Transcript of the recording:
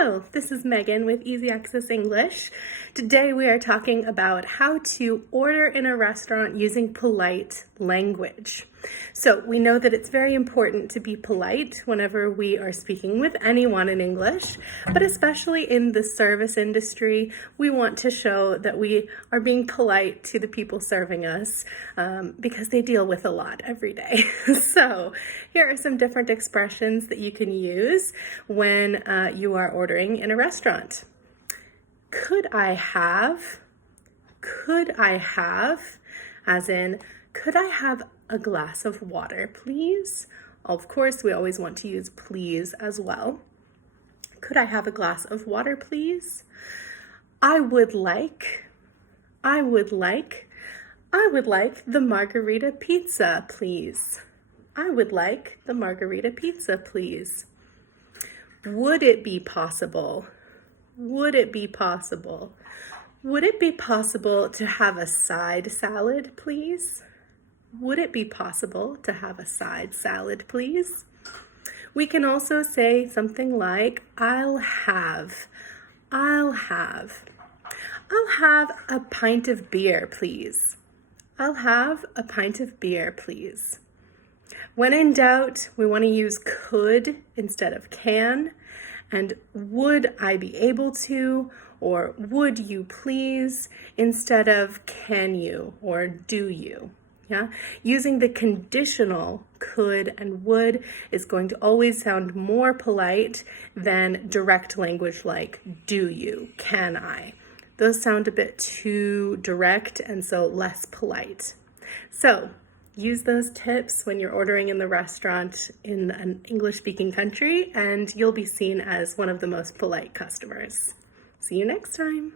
Hello, this is Megan with Easy Access English. Today we are talking about how to order in a restaurant using polite language. So we know that it's very important to be polite whenever we are speaking with anyone in English, but especially in the service industry, we want to show that we are being polite to the people serving us because they deal with a lot every day. So here are some different expressions that you can use when you are ordering in a restaurant. Could I have, as in, could I have a glass of water, please? Of course, we always want to use please as well. Could I have a glass of water, please? I would like the margarita pizza, please. I would like the margarita pizza, please. Would it be possible? Would it be possible? Would it be possible to have a side salad, please? Would it be possible to have a side salad, please? We can also say something like, I'll have a pint of beer, please. I'll have a pint of beer, please. When in doubt, we want to use could instead of can, and would I be able to, or would you please, instead of can you or do you. Yeah, using the conditional could and would is going to always sound more polite than direct language like do you, can I. Those sound a bit too direct and so less polite. So use those tips when you're ordering in the restaurant in an English-speaking country and you'll be seen as one of the most polite customers. See you next time.